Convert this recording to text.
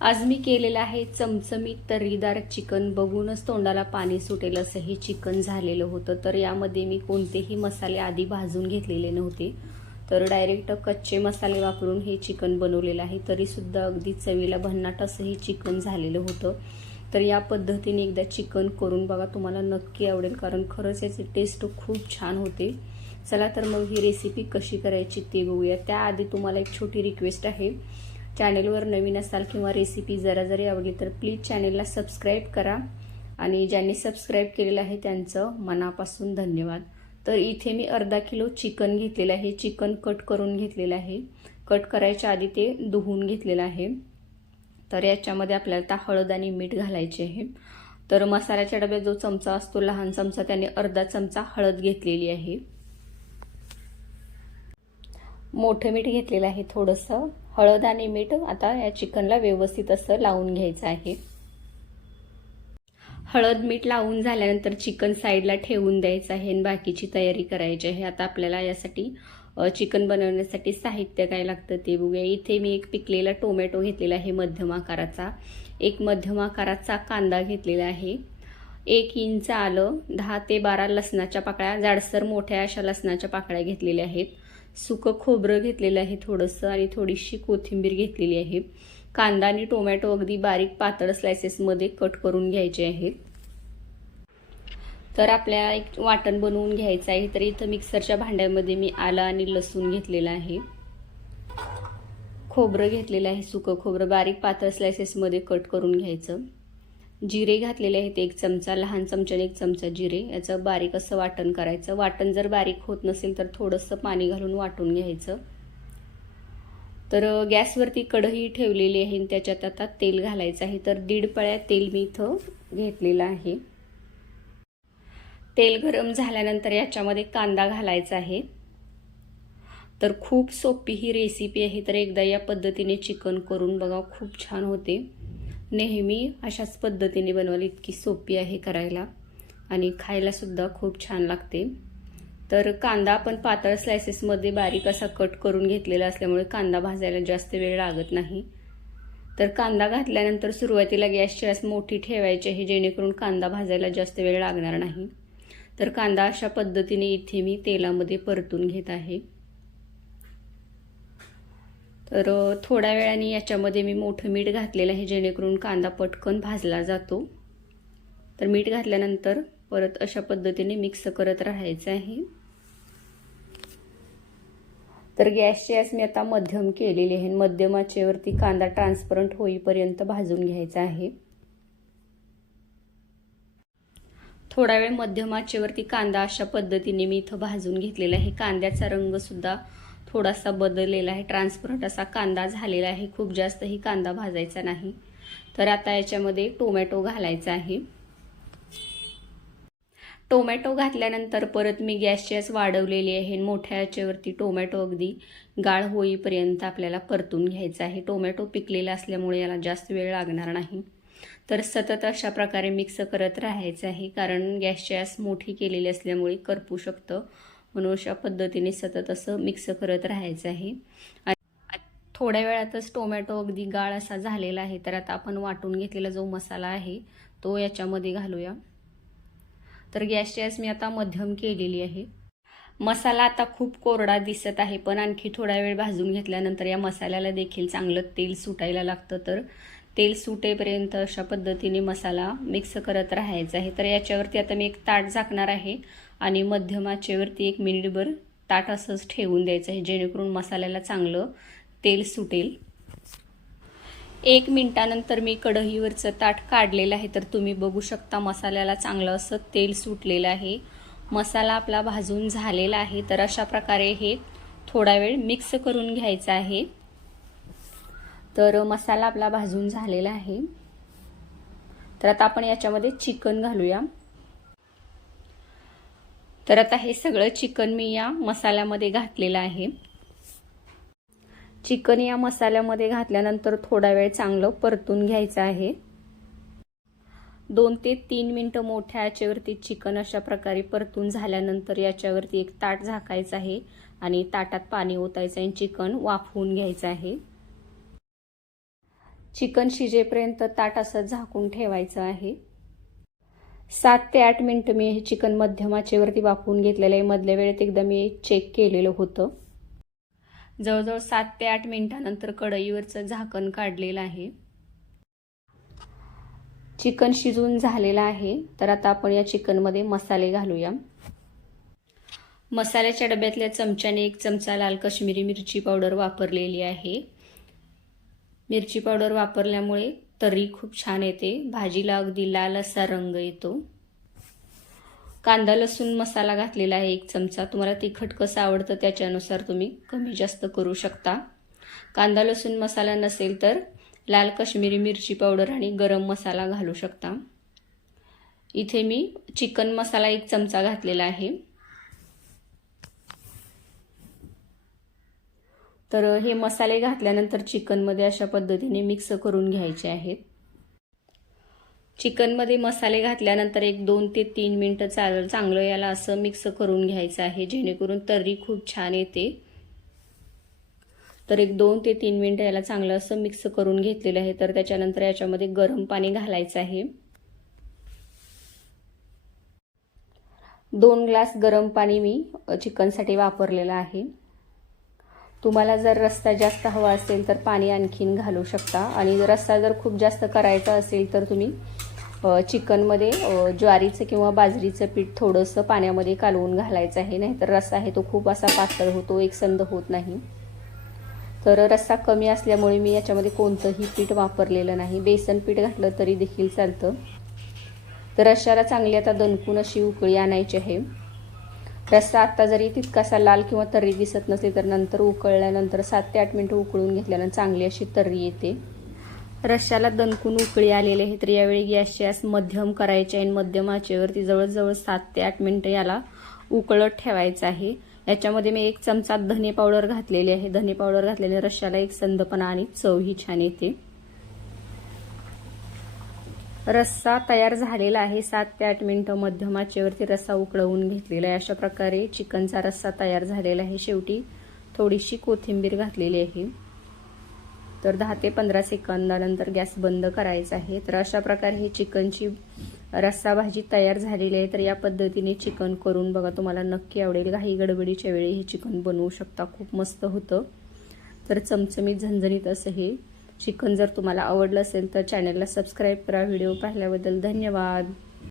आज मी केलेलं आहे चमचमीत तर्रीदार चिकन. बघूनच तोंडाला पाणी सुटेल असं हे चिकन झालेलं होतं. तर यामध्ये मी कोणतेही मसाले आधी भाजून घेतलेले नव्हते. तर डायरेक्ट कच्चे मसाले वापरून हे चिकन बनवलेलं आहे. तरीसुद्धा अगदी चवीला भन्नाट असं हे चिकन झालेलं होतं. तर या पद्धतीने एकदा चिकन करून बघा तुम्हाला नक्की आवडेल. कारण खरंच याची टेस्ट खूप छान होते. चला तर मग ही रेसिपी कशी करायची ते बघूया. त्याआधी तुम्हाला एक छोटी रिक्वेस्ट आहे. चॅनेलवर नवीन असाल किंवा रेसिपी जरा जरी आवडली तर प्लीज चॅनेलला सबस्क्राईब करा. आणि ज्यांनी सबस्क्राईब केलेलं आहे त्यांचं मनापासून धन्यवाद. तर इथे मी अर्धा किलो चिकन घेतलेलं आहे. चिकन कट करून घेतलेलं आहे. कट करायच्या आधी ते धुवून घेतलेलं आहे. तर याच्यामध्ये आपल्याला आता हळद आणि मीठ घालायचे आहे. तर मसाल्याच्या डब्यात जो चमचा असतो लहान चमचा त्याने अर्धा चमचा हळद घेतलेली आहे. मोठं मीठ घेतलेलं आहे थोडंसं. हळद आणि मीठ आता या चिकनला व्यवस्थित असं लावून घ्यायचं आहे. हळद मीठ लावून झाल्यानंतर चिकन साईडला ठेवून द्यायचं आहे आणि बाकीची तयारी करायची आहे. आता आपल्याला यासाठी चिकन बनवण्यासाठी साहित्य काय लागतं ते बघूया. इथे मी एक पिकलेला टोमॅटो घेतलेला आहे मध्यम आकाराचा. एक मध्यम आकाराचा कांदा घेतलेला आहे. एक इंच आलं दहा ते बारा लसणाच्या पाकळ्या जाडसर मोठ्या अशा लसणाच्या पाकळ्या घेतलेल्या आहेत. सुकं खोबरं घेतलेलं आहे थोडंसं आणि थोडीशी कोथिंबीर घेतलेली आहे. कांदा आणि टोमॅटो अगदी बारीक पातळ स्लायसेसमध्ये कट करून घ्यायचे आहेत. तर आपल्याला एक वाटण बनवून घ्यायचं आहे. तर इथं मिक्सरच्या भांड्यामध्ये मी आलं आणि लसूण घेतलेलं आहे. खोबरं घेतलेलं आहे सुकं खोबरं बारीक पातळ स्लायसेसमध्ये कट करून घ्यायचं. जिरे घातलेले आहेत एक चमचा लहान चमच्याने एक चमचा जिरे. याचं बारीक असं वाटण करायचं. वाटण जर बारीक होत नसेल तर थोडंसं पाणी घालून वाटून घ्यायचं. तर गॅसवरती कढई ठेवलेली आहे त्याच्यात आता तेल घालायचं आहे. तर दीड पळ्या तेल मी इथं घेतलेलं आहे. तेल गरम झाल्यानंतर याच्यामध्ये कांदा घालायचा आहे. तर खूप सोपी ही रेसिपी आहे. तर एकदा या पद्धतीने चिकन करून बघा खूप छान होते. नेहमी अशाच पद्धतीने बनवायला इतकी सोपी आहे करायला. आणि खायलासुद्धा खूप छान लागते. तर कांदा आपण पातळ स्लायसेसमध्ये बारीक असा कट करून घेतलेला असल्यामुळे कांदा भाजायला जास्त वेळ लागत नाही. तर कांदा घातल्यानंतर सुरुवातीला गॅसची आस मोठी ठेवायची आहे जेणेकरून कांदा भाजायला जास्त वेळ लागणार नाही. तर कांदा अशा पद्धतीने इथे मी तेलामध्ये परतून घेत आहे. तर थोड्या वेळाने याच्यामध्ये मी मोठं मीठ घातलेलं आहे जेणेकरून कांदा पटकन भाजला जातो. तर मीठ घातल्यानंतर परत अशा पद्धतीने मिक्स करत राहायचं आहे. तर गॅसची गॅस मी आता मध्यम केलेली आहे. मध्यम आचेवरती कांदा ट्रान्सपरंट होईपर्यंत भाजून घ्यायचा आहे. थोडा वेळ मध्यम आचेवरती कांदा अशा पद्धतीने मी इथं भाजून घेतलेला आहे. कांद्याचा रंगसुद्धा थोडासा बदललेला आहे. ट्रान्सपरंट असा कांदा झालेला आहे. खूप जास्तही कांदा भाजायचा नाही. तर आता याच्यामध्ये टोमॅटो घालायचा आहे. टोमॅटो घातल्यानंतर परत मी गॅसची वाढवलेली आहे. मोठ्या याच्यावरती टोमॅटो अगदी गाळ होईपर्यंत आपल्याला परतून घ्यायचा आहे. टोमॅटो पिकलेला असल्यामुळे याला जास्त वेळ लागणार नाही. तर सतत अशा प्रकारे मिक्स करत राहायचं आहे. कारण गॅसची गॅस मोठी केलेली असल्यामुळे करपू शकतं. म्हणून अशा पद्धतीने सतत असं मिक्स करत राहायचं आहे. थोड्या वेळातच टोमॅटो अगदी गाळ असा झालेला आहे तर आता आपण वाटून घेतलेला जो मसाला आहे तो याच्यामध्ये घालूया. तर गॅसची गॅस मी आता मध्यम केलेली आहे. मसाला आता खूप कोरडा दिसत आहे पण आणखी थोडा वेळ भाजून घेतल्यानंतर या मसाल्याला देखील चांगलं तेल सुटायला लागतं. तर तेल सुटेपर्यंत अशा पद्धतीने मसाला मिक्स करत राहायचा आहे. तर याच्यावरती आता मी एक ताट झाकणार आहे. आणि मध्यमाचेवरती एक मिनिटभर ताट असंच ठेवून द्यायचं आहे जेणेकरून मसाल्याला चांगलं तेल सुटेल. एक मिनटानंतर मी कढईवरचं ताट काढलेलं आहे तर तुम्ही बघू शकता मसाल्याला चांगलं असं तेल सुटलेलं आहे. मसाला आपला भाजून झालेला आहे तर अशा प्रकारे हे थोडा वेळ मिक्स करून घ्यायचं आहे. तर मसाला आपला भाजून झालेला आहे. तर आता आपण याच्यामध्ये चिकन घालूया. तर आता हे सगळं चिकन मी या मसाल्यामध्ये घातलेलं आहे. चिकन या मसाल्यामध्ये घातल्यानंतर थोडा वेळ चांगलं परतून घ्यायचं आहे. दोन ते तीन मिनटं मोठ्या याच्यावरती चिकन अशा प्रकारे परतून झाल्यानंतर याच्यावरती एक ताट झाकायचं आहे आणि ताटात पाणी ओतायचं आहे चिकन वाफवून घ्यायचं आहे. चिकन शिजेपर्यंत ताट असं झाकून ठेवायचं आहे. सात ते आठ मिनटं मी हे चिकन मध्यम आचेवरती वाफवून घेतलेलं आहे. मधल्या वेळेत एकदा मी चेक केलेलं होतं. जवळजवळ सात ते आठ मिनटानंतर कढईवरचं झाकण काढलेलं आहे. चिकन शिजून झालेलं आहे. तर आता आपण या चिकनमध्ये मसाले घालूया. मसाल्याच्या डब्यातल्या चमच्याने एक चमचा लाल कश्मीरी मिरची पावडर वापरलेली आहे. मिरची पावडर वापरल्यामुळे तरी खूप छान येते. भाजीला अगदी लाल असा रंग येतो. कांदा लसूण मसाला घातलेला आहे एक चमचा. तुम्हाला तिखट कसं आवडतं त्याच्यानुसार तुम्ही कमी जास्त करू शकता. कांदा लसूण मसाला नसेल तर लाल कश्मीरी मिरची पावडर आणि गरम मसाला घालू शकता. इथे मी चिकन मसाला एक चमचा घातलेला आहे. तर हे मसाले घातल्यानंतर चिकनमध्ये अशा पद्धतीने मिक्स करून घ्यायचे आहेत. चिकनमध्ये मसाले घातल्यानंतर एक दोन ते तीन मिनटं चाल चांगलं याला असं मिक्स करून घ्यायचं आहे जेणेकरून तर्री खूप छान येते. तर एक दोन ते तीन मिनटं याला चांगलं असं मिक्स करून घेतलेलं आहे तर त्याच्यानंतर याच्यामध्ये गरम पाणी घालायचं आहे. दोन ग्लास गरम पाणी मी चिकनसाठी वापरलेलं आहे. तुम्हाला जर रस्ता जास्त हवा असेल तर पाणी आणखीन घालू शकता. आणि रस्ता जर खूप जास्त करायचा असेल तर तुम्ही चिकनमध्ये ज्वारीचं किंवा बाजरीचं पीठ थोडंसं पाण्यामध्ये कालवून घालायचं आहे. नाहीतर रस्सा आहे तो खूप असा पातळ होतो एकसंध होत नाही. तर रस्सा कमी असल्यामुळे मी याच्यामध्ये कोणतंही पीठ वापरलेलं नाही. बेसन पीठ घातलं तरी देखील चालतं. तर रश्शाला चांगली आता दणकून अशी उकळी आणायची आहे. रस्सा आत्ता जरी तितकासा लाल किंवा तर्री दिसत नसली तर नंतर उकळल्यानंतर सात ते आठ मिनटं उकळून घेतल्यानंतर चांगली अशी तर्री येते. रश्श्याला दणकून उकळी आलेले आहे तर यावेळी गॅसची आस मध्यम करायचे आणि मध्यम आचेवरती जवळजवळ सात ते आठ मिनटं याला उकळत ठेवायचं आहे. याच्यामध्ये मी एक चमचा धने पावडर घातलेली आहे. धने पावडर घातल्याने रश्श्याला एक संदपणा आणि चवही छान येते. रस्सा तयार झालेला आहे. सात ते आठ मिनटं मध्यमाचेवरती रस्सा उकळवून घेतलेला आहे. अशा प्रकारे चिकनचा रस्सा तयार झालेला आहे. शेवटी थोडीशी कोथिंबीर घातलेली आहे. तर दहा ते पंधरा सेकंदानंतर गॅस बंद करायचा आहे. तर अशा प्रकारे ही चिकनची रस्सा भाजी तयार झालेली आहे. तर या पद्धतीने चिकन करून बघा तुम्हाला नक्की आवडेल. काही गडबडीच्या वेळी हे चिकन बनवू शकता. खूप मस्त होतं. तर चमचमीत झणझणीत असं हे चिकन जर तुम्हाला आवडलं असेल तर चॅनलला सबस्क्राईब करा. व्हिडिओ पाहिल्याबद्दल धन्यवाद.